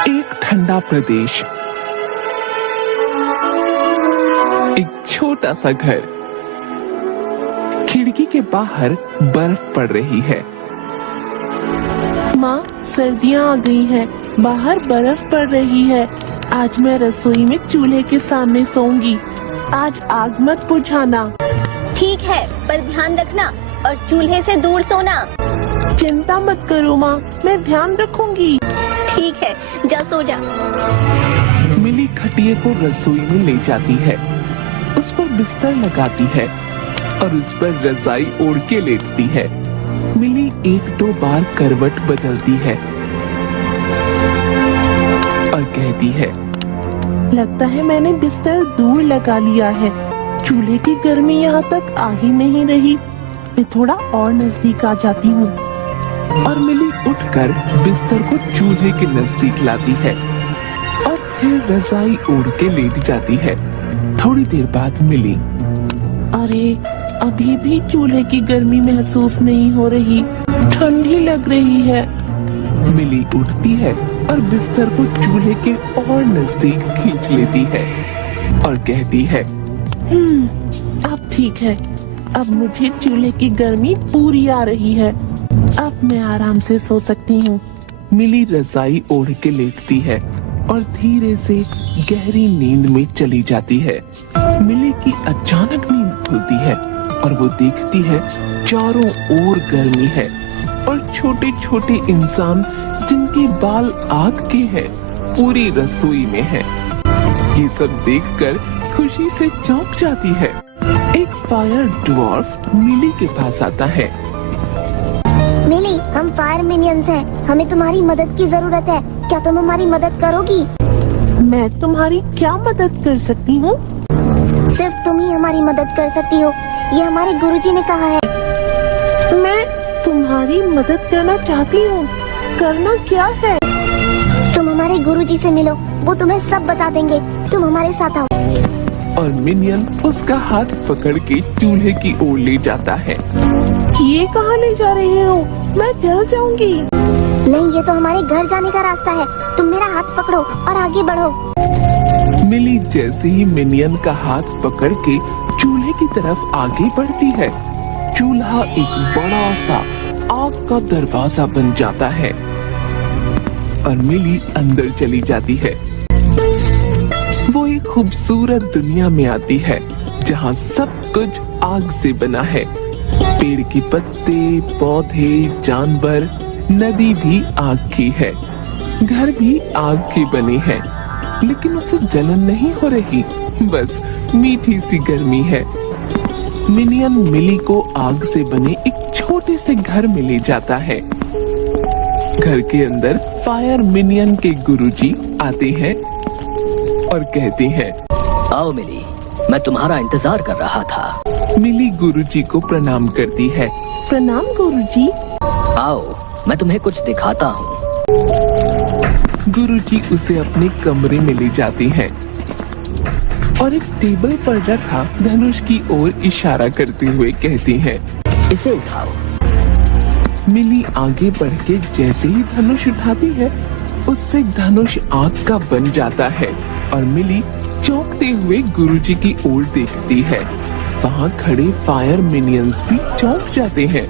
एक ठंडा प्रदेश, एक छोटा सा घर, खिड़की के बाहर बर्फ पड़ रही है। माँ, सर्दियाँ आ गई हैं, बाहर बर्फ पड़ रही है। आज मैं रसोई में चूल्हे के सामने सोऊंगी। आज आग मत बुझाना। ठीक है, पर ध्यान रखना और चूल्हे से दूर सोना। चिंता मत करो माँ, मैं ध्यान रखूंगी। ठीक है, जा सो जा। मिली खटिए को रसोई में ले जाती है, उस पर बिस्तर लगाती है और उस पर रजाई ओढ़ के लेटती है। मिली एक दो बार करवट बदलती है और कहती है, लगता है मैंने बिस्तर दूर लगा लिया है। चूल्हे की गर्मी यहाँ तक आ ही नहीं रही। मैं थोड़ा और नजदीक आ जाती हूँ। और मिली उठकर बिस्तर को चूल्हे के नजदीक लाती है और फिर रजाई ओढ़ के लेट जाती है। थोड़ी देर बाद मिली, अरे अभी भी चूल्हे की गर्मी महसूस नहीं हो रही, ठंडी लग रही है। मिली उठती है और बिस्तर को चूल्हे के और नजदीक खींच लेती है और कहती है, अब ठीक है। अब मुझे चूल्हे की गर्मी पूरी आ रही है। अब मैं आराम से सो सकती हूँ। मिली रजाई ओढ़ के लेटती है और धीरे से गहरी नींद में चली जाती है। मिली की अचानक नींद खुलती है और वो देखती है चारों ओर गर्मी है और छोटे छोटे इंसान जिनके बाल आग के हैं पूरी रसोई में है। ये सब देखकर खुशी से चौंक जाती है। एक फायर ड्वार्फ मिली के पास आता है। मिली, हम फायर मिनियंस हैं। हमें तुम्हारी मदद की जरूरत है। क्या तुम हमारी मदद करोगी? मैं तुम्हारी क्या मदद कर सकती हूँ? सिर्फ तुम ही हमारी मदद कर सकती हो, ये हमारे गुरुजी ने कहा है। मैं तुम्हारी मदद करना चाहती हूँ। करना क्या है? तुम हमारे गुरुजी से मिलो, वो तुम्हें सब बता देंगे। तुम हमारे साथ आओ। और मिनियन उसका हाथ पकड़ के चूल्हे की ओर ले जाता है। ये कहाँ ले जा रहे हो? मैं जल जाऊंगी। नहीं, ये तो हमारे घर जाने का रास्ता है। तुम मेरा हाथ पकड़ो और आगे बढ़ो। मिली जैसे ही मिनियन का हाथ पकड़ के चूल्हे की तरफ आगे बढ़ती है, चूल्हा एक बड़ा सा आग का दरवाजा बन जाता है और मिली अंदर चली जाती है। वो एक खूबसूरत दुनिया में आती है जहाँ सब कुछ आग से बना है। पेड़ के पत्ते, पौधे, जानवर, नदी भी आग की है, घर भी आग के बने हैं, लेकिन उसे जलन नहीं हो रही, बस मीठी सी गर्मी है। मिनियन मिली को आग से बने एक छोटे से घर में ले जाता है। घर के अंदर फायर मिनियन के गुरुजी आते हैं और कहते हैं, आओ मिली, मैं तुम्हारा इंतजार कर रहा था। मिली गुरुजी को प्रणाम करती है। प्रणाम गुरुजी। आओ, मैं तुम्हें कुछ दिखाता हूँ। गुरुजी उसे अपने कमरे में ले जाते हैं और एक टेबल पर रखा धनुष की ओर इशारा करते हुए कहते हैं, इसे उठाओ। मिली आगे बढ़ के जैसे ही धनुष उठाती है, उससे धनुष आग का बन जाता है और मिली चौंकते हुए गुरुजी की ओर देखती है। वहाँ खड़े फायर मिनियंस भी चौंक जाते हैं।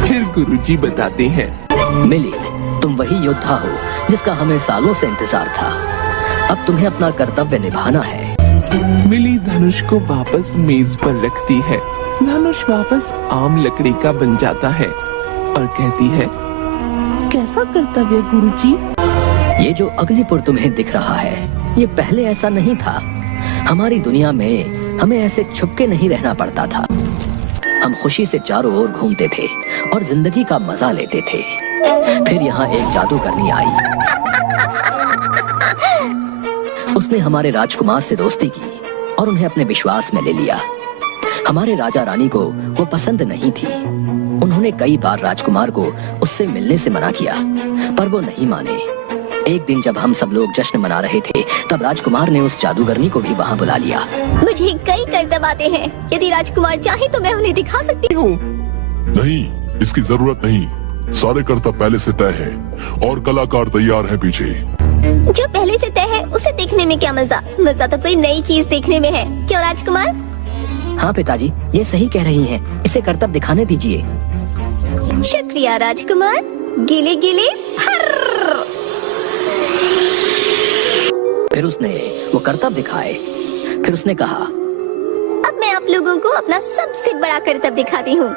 फिर गुरुजी बताते हैं, मिली, तुम वही योद्धा हो जिसका हमें सालों से इंतजार था। अब तुम्हें अपना कर्तव्य निभाना है। मिली धनुष को वापस मेज पर रखती है। धनुष वापस आम लकड़ी का बन जाता है और कहती है, कैसा कर्तव्य गुरुजी? ये जो अग्निपुर तुम्हें दिख रहा है, ये पहले ऐसा नहीं था। हमारी दुनिया में हमें ऐसे छुपके नहीं रहना पड़ता था। हम खुशी से चारों ओर घूमते थे और जिंदगी का मजा लेते थे। फिर यहाँ एक जादूगरनी आई। उसने हमारे राजकुमार से दोस्ती की और उन्हें अपने विश्वास में ले लिया। हमारे राजा रानी को वो पसंद नहीं थी। उन्होंने कई बार राजकुमार को उससे मिलने से मना किया, पर वो नहीं माने। एक दिन जब हम सब लोग जश्न मना रहे थे, तब राजकुमार ने उस जादूगरनी को भी वहाँ बुला लिया। मुझे कई करतब आते हैं। यदि राजकुमार चाहे तो मैं उन्हें दिखा सकती हूँ। नहीं, इसकी जरूरत नहीं। सारे कर्तव्य पहले से तय है और कलाकार तैयार है पीछे। जो पहले से तय है उसे देखने में क्या मजा, मजा तो कोई नई चीज देखने में है, क्यों राजकुमार? हाँ पिताजी, ये सही कह रही हैं। इसे कर्तव्य दिखाने दीजिए। शुक्रिया राजकुमार। गिले गिले हर्र। फिर उसने वो कर्तव्य दिखाए। फिर उसने कहा, अब मैं आप लोगों को अपना सबसे बड़ा कर्तव्य दिखाती हूँ।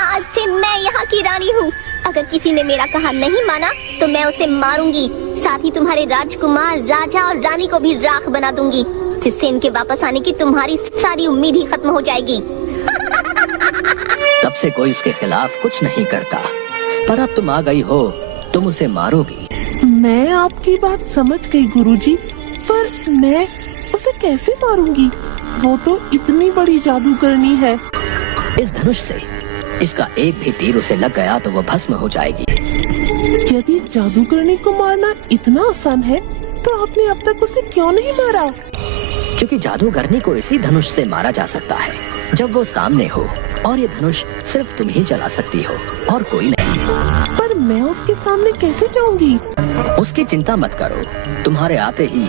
आज से मैं यहाँ की रानी हूँ। अगर किसी ने मेरा कहा नहीं माना तो मैं उसे मारूंगी, साथ ही तुम्हारे राजकुमार, राजा और रानी को भी राख बना दूंगी, जिससे इनके वापस आने की तुम्हारी सारी उम्मीद ही खत्म हो जाएगी। तब से कोई उसके खिलाफ कुछ नहीं करता, पर अब तुम आ गई हो, तुम उसे मारोगी। मैं आपकी बात समझ गई गुरुजी, पर मैं उसे कैसे मारूंगी? वो तो इतनी बड़ी जादूगरनी है। इस धनुष से इसका एक भी तीर उसे लग गया तो वो भस्म हो जाएगी। यदि जादूगरनी को मारना इतना आसान है तो आपने अब तक उसे क्यों नहीं मारा? क्योंकि जादूगरनी को इसी धनुष से मारा जा सकता है जब वो सामने हो, और ये धनुष सिर्फ तुम ही चला सकती हो और कोई नहीं। पर मैं उसके सामने कैसे जाऊंगी? उसकी चिंता मत करो, तुम्हारे आते ही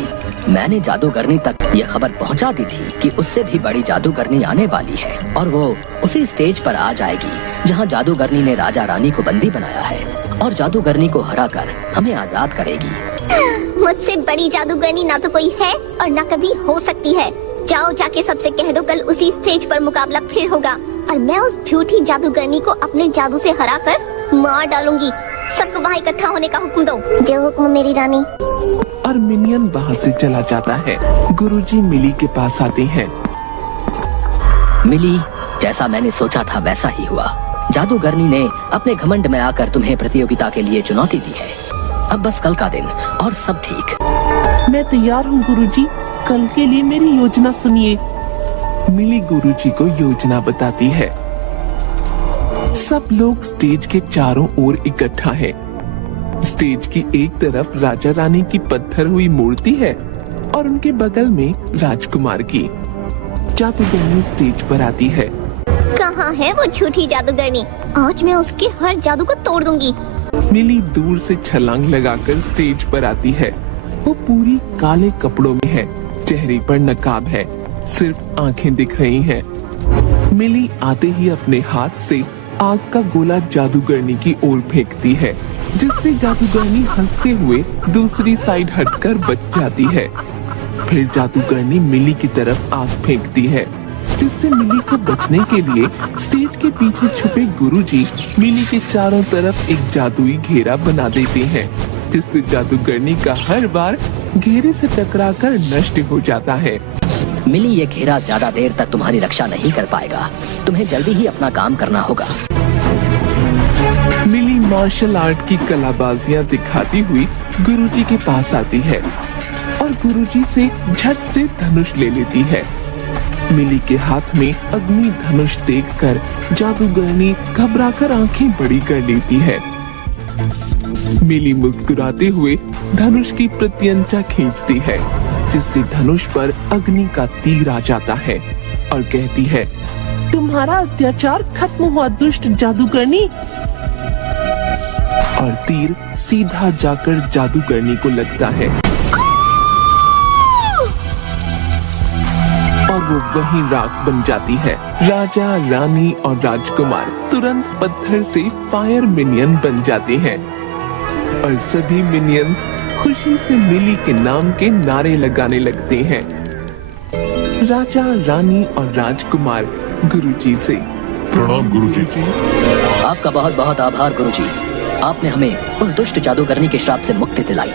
मैंने जादूगरनी तक ये खबर पहुंचा दी थी कि उससे भी बड़ी जादूगरनी आने वाली है, और वो उसी स्टेज पर आ जाएगी जहां जादूगरनी ने राजा रानी को बंदी बनाया है, और जादूगरनी को हराकर हमें आजाद करेगी। मुझसे बड़ी जादूगरनी ना तो कोई है और ना कभी हो सकती है। जाओ जाके सबसे कह दो कल उसी स्टेज पर मुकाबला फिर होगा, और मैं उस झूठी जादूगरनी को अपने जादू से हराकर मार डालूंगी। सबको वहाँ इकट्ठा होने का हुक्म दो। जो हुक्म मेरी रानी। और मिनियन वहाँ से चला जाता है। गुरुजी मिली के पास आते हैं। मिली, जैसा मैंने सोचा था वैसा ही हुआ। जादूगरनी ने अपने घमंड में आकर तुम्हें प्रतियोगिता के लिए चुनौती दी है। अब बस कल का दिन और सब ठीक। मैं तैयार हूँ गुरुजी, कल के लिए मेरी योजना सुनिए। मिली गुरुजी को योजना बताती है। सब लोग स्टेज के चारों ओर इकट्ठा है। स्टेज की एक तरफ राजा रानी की पत्थर हुई मूर्ति है और उनके बगल में राजकुमार की। जादूगरनी स्टेज पर आती है। कहाँ है वो झूठी जादूगरनी? आज मैं उसके हर जादू को तोड़ दूंगी। मिली दूर से छलांग लगाकर स्टेज पर आती है। वो पूरी काले कपड़ों में है, चेहरे पर नकाब है, सिर्फ आंखें दिख रही हैं। मिली आते ही अपने हाथ से आग का गोला जादूगरनी की ओर फेंकती है, जिससे जादूगरनी हंसते हुए दूसरी साइड हटकर बच जाती है। फिर जादूगरनी मिली की तरफ आग फेंकती है, जिससे मिली को बचने के लिए स्टेज के पीछे छुपे गुरुजी मिली के चारों तरफ एक जादुई घेरा बना देते हैं, जिससे जादूगरनी का हर बार घेरे से टकराकर नष्ट हो जाता है। मिली, ये घेरा ज्यादा देर तक तुम्हारी रक्षा नहीं कर पाएगा। तुम्हें जल्दी ही अपना काम करना होगा। मिली मार्शल आर्ट की कलाबाजियां दिखाती हुई गुरुजी के पास आती है और गुरुजी से झट से धनुष ले लेती है। मिली के हाथ में अग्नि धनुष देखकर जादूगरनी घबराकर आंखें बड़ी कर लेती है। मिली मुस्कुराते हुए धनुष की प्रत्यंचा खींचती है, जिससे धनुष पर अग्नि का तीर आ जाता है और कहती है, तुम्हारा अत्याचार खत्म हुआ दुष्ट जादूगरनी। और तीर सीधा जाकर जादूगरनी को लगता है और वो वहीं राख बन जाती है। राजा, रानी और राजकुमार तुरंत पत्थर से फायर मिनियन बन जाते हैं और सभी मिनियंस खुशी से मिली के नाम के नारे लगाने लगते हैं। राजा, रानी और राजकुमार गुरुजी से प्रणाम गुरुजी। आपका बहुत बहुत आभार गुरुजी। आपने हमें उस दुष्ट जादूगरनी के श्राप से मुक्ति दिलाई।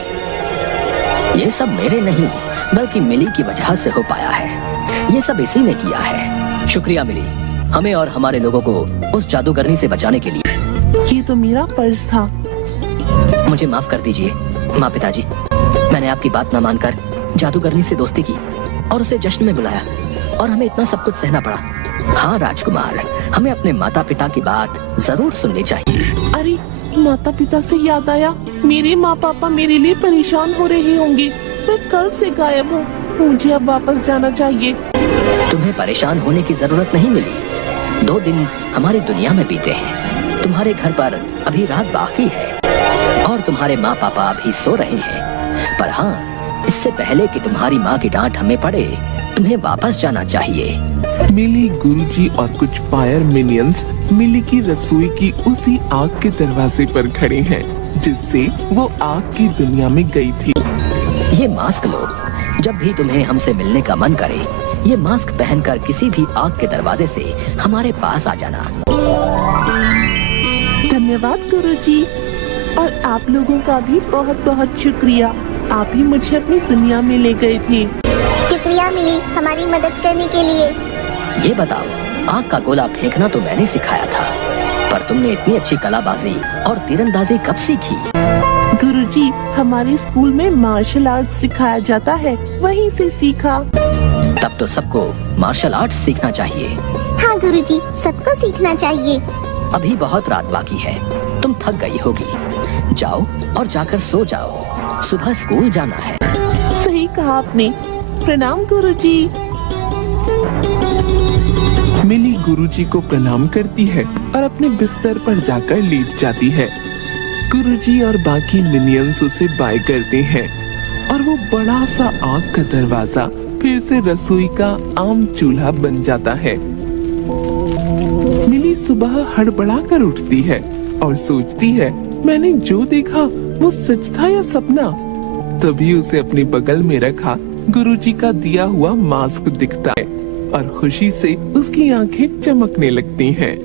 ये सब मेरे नहीं बल्कि मिली की वजह से हो पाया है। ये सब इसी ने किया है। शुक्रिया मिली, हमें और हमारे लोगों को उस जादूगरनी से बचाने के लिए। ये तो मेरा फर्ज था। मुझे माफ कर दीजिए माँ पिताजी। मैंने आपकी बात न मानकर जादूगरनी से दोस्ती की और उसे जश्न में बुलाया और हमें इतना सब कुछ सहना पड़ा। हाँ राजकुमार, हमें अपने माता पिता की बात जरूर सुननी चाहिए। अरे माता पिता से याद आया, मेरे माँ पापा मेरे लिए परेशान हो रहे होंगे। मैं कल से गायब हूँ, मुझे अब वापस जाना चाहिए। तुम्हें परेशान होने की जरूरत नहीं मिली। 2 दिन हमारी दुनिया में बीते हैं। तुम्हारे घर पर अभी रात बाकी है और तुम्हारे माँ पापा अभी सो रहे हैं। पर हाँ, इससे पहले कि तुम्हारी माँ की डांट हमें पड़े, तुम्हें वापस जाना चाहिए। मिली, गुरुजी और कुछ फायर मिनियंस मिली की रसोई की उसी आग के दरवाजे पर खड़े हैं जिससे वो आग की दुनिया में गई थी। ये मास्क लो। जब भी तुम्हें हमसे मिलने का मन करे, ये मास्क पहनकर किसी भी आग के दरवाजे से हमारे पास आ जाना। धन्यवाद गुरुजी, और आप लोगों का भी बहुत बहुत शुक्रिया। आप ही मुझे अपनी दुनिया में ले गए थे। शुक्रिया मिली हमारी मदद करने के लिए। ये बताओ, आग का गोला फेंकना तो मैंने सिखाया था, पर तुमने इतनी अच्छी कलाबाजी और तीरंदाजी कब सीखी? गुरुजी, हमारे स्कूल में मार्शल आर्ट सिखाया जाता है, वहीं से सीखा। तब तो सबको मार्शल आर्ट्स सीखना चाहिए। हाँ गुरुजी, सबको सीखना चाहिए। अभी बहुत रात बाकी है, तुम थक गई होगी। जाओ और जाकर सो जाओ, सुबह स्कूल जाना है। सही कहा आपने। प्रणाम गुरुजी। मिली गुरुजी को प्रणाम करती है और अपने बिस्तर पर जाकर लेट जाती है। गुरुजी और बाकी मिनियंस उसे बाय करते हैं और वो बड़ा सा आग का दरवाजा फिर से रसोई का आम चूल्हा बन जाता है। मिली सुबह हड़बड़ा कर उठती है और सोचती है, मैंने जो देखा वो सच था या सपना। तभी उसे अपने बगल में रखा गुरुजी का दिया हुआ मास्क दिखता है और खुशी से उसकी आंखें चमकने लगती हैं।